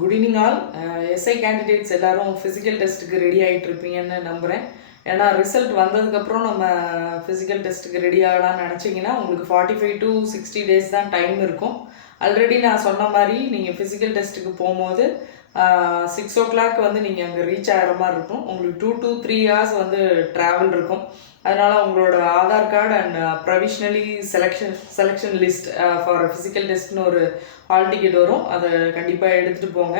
Good evening all. SI candidates எல்லாரும் physical டெஸ்ட்டுக்கு ready ஆகிட்டு இருப்பீங்கன்னு நம்புகிறேன். ஏன்னா ரிசல்ட் வந்ததுக்கப்புறம் நம்ம ஃபிசிக்கல் டெஸ்ட்டுக்கு ரெடி ஆகலாம்னு நினச்சிங்கன்னா உங்களுக்கு 45 to 60 days தான் டைம் இருக்கும். ஆல்ரெடி நான் சொன்ன மாதிரி நீங்கள் ஃபிசிக்கல் டெஸ்ட்டுக்கு போகும்போது 6 o'clock வந்து நீங்கள் அங்கே ரீச் ஆகிற மாதிரி இருக்கும். உங்களுக்கு 2 to 3 hours வந்து ட்ராவல் இருக்கும். அதனால் உங்களோட Aadhaar card and provisionally selection list for physical டெஸ்ட்னு ஒரு ஹால் டிக்கெட் வரும். அதை கண்டிப்பாக எடுத்துகிட்டு போங்க.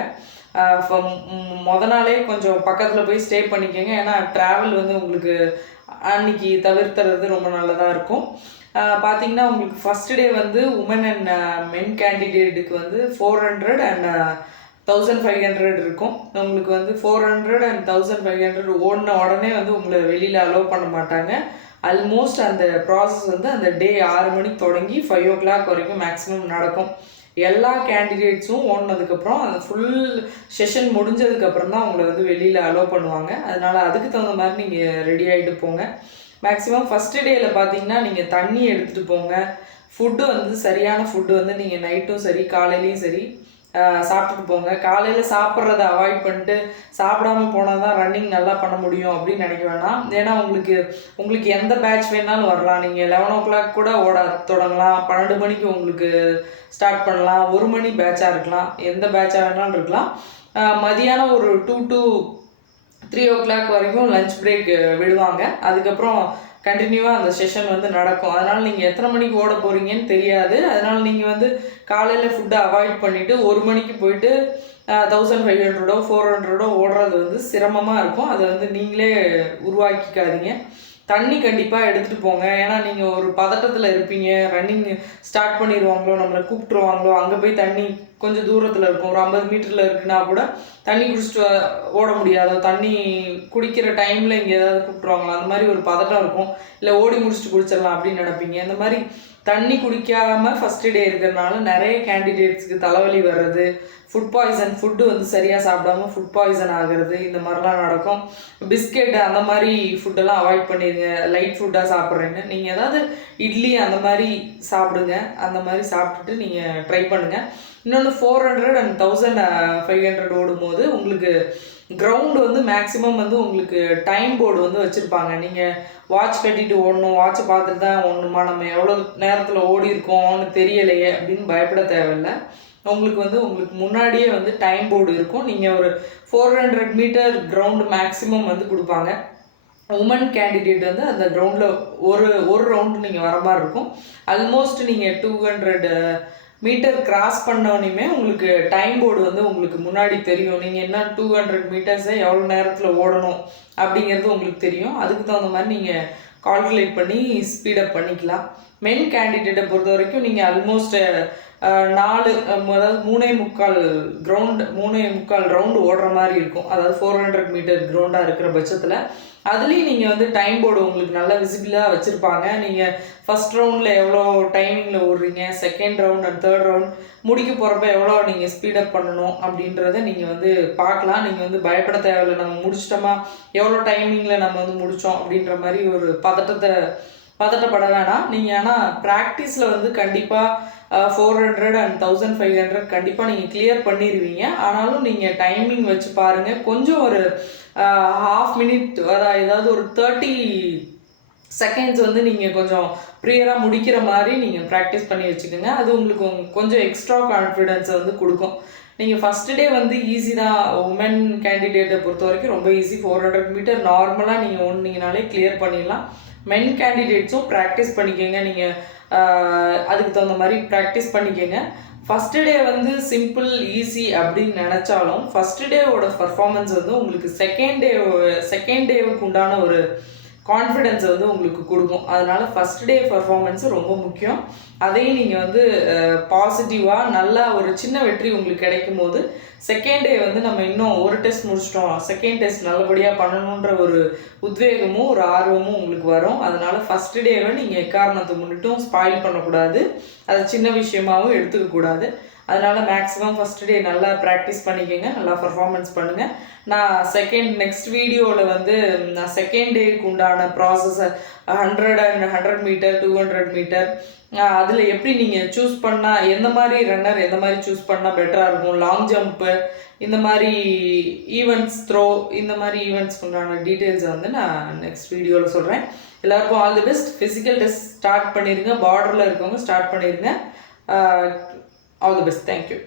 நாளே கொஞ்சம் பக்கத்தில் போய் ஸ்டே பண்ணிக்கோங்க. ஏன்னா ட்ராவல் வந்து உங்களுக்கு அன்னைக்கு தவிர்த்துறது ரொம்ப நல்லதாக இருக்கும். பார்த்தீங்கன்னா உங்களுக்கு ஃபஸ்ட் டே வந்து உமன் அண்ட் மென் கேண்டிடேட்டுக்கு வந்து 400 அண்ட் 1500 இருக்கும். உங்களுக்கு வந்து 400 அண்ட் 1500 ஓடின உடனே வந்து உங்களை வெளியில் அலோவ் பண்ண மாட்டாங்க. ஆல்மோஸ்ட் அந்த ப்ராசஸ் வந்து அந்த டே 6 மணிக்கு தொடங்கி 5 o'clock வரைக்கும் மேக்ஸிமம் நடக்கும். எல்லா கேண்டிடேட்ஸும் ஓடினதுக்கப்புறம் அந்த ஃபுல் செஷன் முடிஞ்சதுக்கப்புறம் தான் உங்களை வந்து வெளியில் அலோவ் பண்ணுவாங்க. அதனால் அதுக்கு தகுந்த மாதிரி நீங்கள் ரெடி ஆகிட்டு போங்க. மேக்ஸிமம் ஃபஸ்ட்டு டேயில் பார்த்தீங்கன்னா நீங்கள் தண்ணி எடுத்துகிட்டு போங்க. ஃபுட்டு வந்து சரியான ஃபுட்டு வந்து நீங்கள் நைட்டும் சரி காலையிலையும் சரி சாப்பிட்டுட்டு போங்க. காலையில் சாப்பிட்றத அவாய்ட் பண்ணிட்டு சாப்பிடாம போனால் தான் ரன்னிங் நல்லா பண்ண முடியும் அப்படின்னு நினைக்க வேணாம். ஏன்னா உங்களுக்கு எந்த பேட்ச் வேணாலும் வரலாம். நீங்கள் 11 o'clock கூட ஓட தொடங்கலாம். 12 மணிக்கு உங்களுக்கு ஸ்டார்ட் பண்ணலாம். 1 மணி பேட்சாக இருக்கலாம். எந்த பேட்சாக வேணாலும் இருக்கலாம். மதியானம் ஒரு 2 to 3 o'clock வரைக்கும் லஞ்ச் பிரேக் விடுவாங்க. அதுக்கப்புறம் கண்டினியூவாக அந்த செஷன் வந்து நடக்கும். அதனால் நீங்கள் எத்தனை மணிக்கு ஓட போகிறீங்கன்னு தெரியாது. அதனால் நீங்கள் வந்து காலையில் ஃபுட்டை அவாய்ட் பண்ணிவிட்டு 1 மணிக்கு போயிட்டு 1500 400 ஓடுறது வந்து சிரமமாக இருக்கும். அதை வந்து நீங்களே உருவாக்கிக்காதீங்க. தண்ணி கண்டிப்பாக எடுத்துகிட்டு போங்க. ஏன்னா நீங்கள் ஒரு பதட்டத்தில் இருப்பீங்க. ரன்னிங் ஸ்டார்ட் பண்ணிடுவாங்களோ, நம்மளை கூப்பிட்டுருவாங்களோ, அங்கே போய் தண்ணி கொஞ்சம் தூரத்தில் இருக்கும். ஒரு 50 மீட்டரில் இருக்குன்னா கூட தண்ணி குடிச்சிட்டு ஓட முடியாதோ, தண்ணி குடிக்கிற டைமில் இங்கே ஏதாவது கூப்பிட்ருவாங்களோ, அந்த மாதிரி ஒரு பதட்டம் இருக்கும். இல்லை ஓடி முடிச்சுட்டு குடிச்சிடலாம் அப்படின்னு நினைப்பீங்க. இந்த மாதிரி தண்ணி குடிக்காமல் ஃபஸ்ட்டு டே இருக்கிறதுனால நிறைய கேண்டிடேட்ஸுக்கு தலைவலி வர்றது, ஃபுட்டு வந்து சரியாக சாப்பிடாம ஃபுட் பாய்சன் ஆகிறது, இந்த மாதிரிலாம் நடக்கும். பிஸ்கெட் அந்த மாதிரி ஃபுட்டெல்லாம் அவாய்ட் பண்ணிடுங்க. லைட் ஃபுட்டாக சாப்பிட்றீங்க, நீங்கள் ஏதாவது இட்லி அந்த மாதிரி சாப்பிடுங்க. அந்த மாதிரி சாப்பிட்டுட்டு நீங்கள் ட்ரை பண்ணுங்கள். இன்னொன்று 400 and 1500 ஓடும்போது உங்களுக்கு கிரவுண்டு வந்து மேக்ஸிமம் வந்து உங்களுக்கு டைம் போர்டு வந்து வச்சுருப்பாங்க. நீங்கள் வாட்ச் கட்டிட்டு ஓடணும், வாட்சை பார்த்துட்டு தான் ஓடணுமா, நம்ம எவ்வளோ நேரத்தில் ஓடி இருக்கோம்னு தெரியலையே அப்படின்னு பயப்பட தேவையில்லை. உங்களுக்கு முன்னாடியே வந்து டைம் போர்டு இருக்கும். நீங்கள் ஒரு 400 மீட்டர் கிரவுண்டு மேக்ஸிமம் வந்து கொடுப்பாங்க. உமன் கேண்டிடேட் வந்து அந்த கிரவுண்டில் ஒரு ரவுண்டு நீங்கள் வர மாதிரி இருக்கும். ஆல்மோஸ்ட் நீங்கள் 200 மீட்டர் கிராஸ் பண்ணோன்னே உங்களுக்கு டைம் போர்டு வந்து உங்களுக்கு முன்னாடி தெரியும். நீங்கள் என்ன 200 மீட்டர்ஸை எவ்வளோ நேரத்தில் ஓடணும் அப்படிங்கிறது உங்களுக்கு தெரியும். அதுக்கு தகுந்த மாதிரி நீங்கள் கால்குலேட் பண்ணி ஸ்பீடப் பண்ணிக்கலாம். மென் கேண்டிடேட்டை பொறுத்த வரைக்கும் நீங்கள் ஆல்மோஸ்ட் 4 அதாவது 3.25 ரவுண்டு ஓடுற மாதிரி இருக்கும். அதாவது 400 மீட்டர் கிரவுண்டாக இருக்கிற பட்சத்தில் அதுலேயும் நீங்கள் வந்து டைம் போர்டு உங்களுக்கு நல்லா விசிபிளாக வச்சுருப்பாங்க. நீங்கள் ஃபஸ்ட் ரவுண்டில் எவ்வளோ டைமிங்கில் ஓடுறீங்க, second round and third round முடிக்க போகிறப்ப எவ்வளோ நீங்கள் ஸ்பீடப் பண்ணணும் அப்படின்றத நீங்கள் வந்து பார்க்கலாம். நீங்கள் வந்து பயப்பட தேவையில்லை. நம்ம முடிச்சிட்டோமா, எவ்வளோ டைமிங்கில் நம்ம வந்து முடித்தோம் அப்படின்ற மாதிரி ஒரு பதட்டப்பட வேணாம். நீங்கள் ஆனால் ப்ராக்டிஸில் வந்து கண்டிப்பாக 400 and 1500 கண்டிப்பாக நீங்கள் கிளியர் பண்ணிடுவீங்க. ஆனாலும் நீங்கள் டைமிங் வச்சு பாருங்கள். கொஞ்சம் ஒரு ½ minute ஏதாவது ஒரு 30 seconds வந்து நீங்கள் கொஞ்சம் ப்ரியராக முடிக்கிற மாதிரி நீங்கள் ப்ராக்டிஸ் பண்ணி வச்சுக்கோங்க. அது உங்களுக்கு கொஞ்சம் எக்ஸ்ட்ரா கான்ஃபிடென்ஸை வந்து கொடுக்கும். நீங்கள் ஃபஸ்ட்டு டே வந்து ஈஸி தான். உமன் கேண்டிடேட்டை பொறுத்த வரைக்கும் ரொம்ப ஈஸி. 400 மீட்டர் நார்மலாக நீங்கள் ஓடுனீங்கனாலே கிளியர் பண்ணிடலாம். மென் கேண்டிடேட்ஸும் ப்ராக்டிஸ் பண்ணிக்கோங்க. நீங்கள் அதுக்கு தகுந்த மாதிரி ப்ராக்டிஸ் பண்ணிக்கோங்க. ஃபஸ்ட்டு டே வந்து சிம்பிள் ஈஸி அப்படின்னு நினச்சாலும் ஃபஸ்ட்டு டேவோட பர்ஃபார்மன்ஸ் வந்து உங்களுக்கு செகண்ட் டேவுக்கு உண்டான ஒரு கான்ஃபிடென்ஸை வந்து உங்களுக்கு கொடுக்கும். அதனால் ஃபஸ்ட் டே பர்ஃபார்மன்ஸு ரொம்ப முக்கியம். அதையும் நீங்கள் வந்து பாசிட்டிவாக நல்லா ஒரு சின்ன வெற்றி உங்களுக்கு கிடைக்கும் போது செகண்ட் டே வந்து நம்ம இன்னும் ஒரு டெஸ்ட் முடிச்சிட்டோம், செகண்ட் டெஸ்ட் நல்லபடியாக பண்ணணுன்ற ஒரு உத்வேகமும் ஒரு ஆர்வமும் உங்களுக்கு வரும். அதனால் ஃபஸ்ட்டு டேவை நீங்கள் எக்காரணத்தை முன்னிட்டும் ஸ்பாயில் பண்ணக்கூடாது. அது சின்ன விஷயமாகவும் எடுத்துக்கக்கூடாது. அதனால் மேக்ஸிமம் ஃபஸ்ட்டு டே நல்லா ப்ராக்டிஸ் பண்ணிக்கோங்க, நல்லா பர்ஃபார்மன்ஸ் பண்ணுங்கள். நான் நெக்ஸ்ட் வீடியோவில் வந்து நான் செகண்ட் டேக்கு உண்டான ப்ராசஸை 100 அண்ட் 100 மீட்டர் 200 மீட்டர் அதில் எப்படி நீங்கள் சூஸ் பண்ணால் எந்த மாதிரி ரன்னர் எந்த மாதிரி சூஸ் பண்ணால் பெட்டராக இருக்கும், லாங் ஜம்ப்பு இந்த மாதிரி ஈவெண்ட்ஸ் த்ரோ இந்த மாதிரி ஈவெண்ட்ஸ்க்கு உண்டான டீட்டெயில்ஸை வந்து நான் நெக்ஸ்ட் வீடியோவில் சொல்கிறேன். எல்லாருக்கும் all the best. Physical test start பண்ணிடுங்க, பார்டரில் இருக்கவங்க ஸ்டார்ட் பண்ணிடுங்க. All the best. தேங்க்யூ.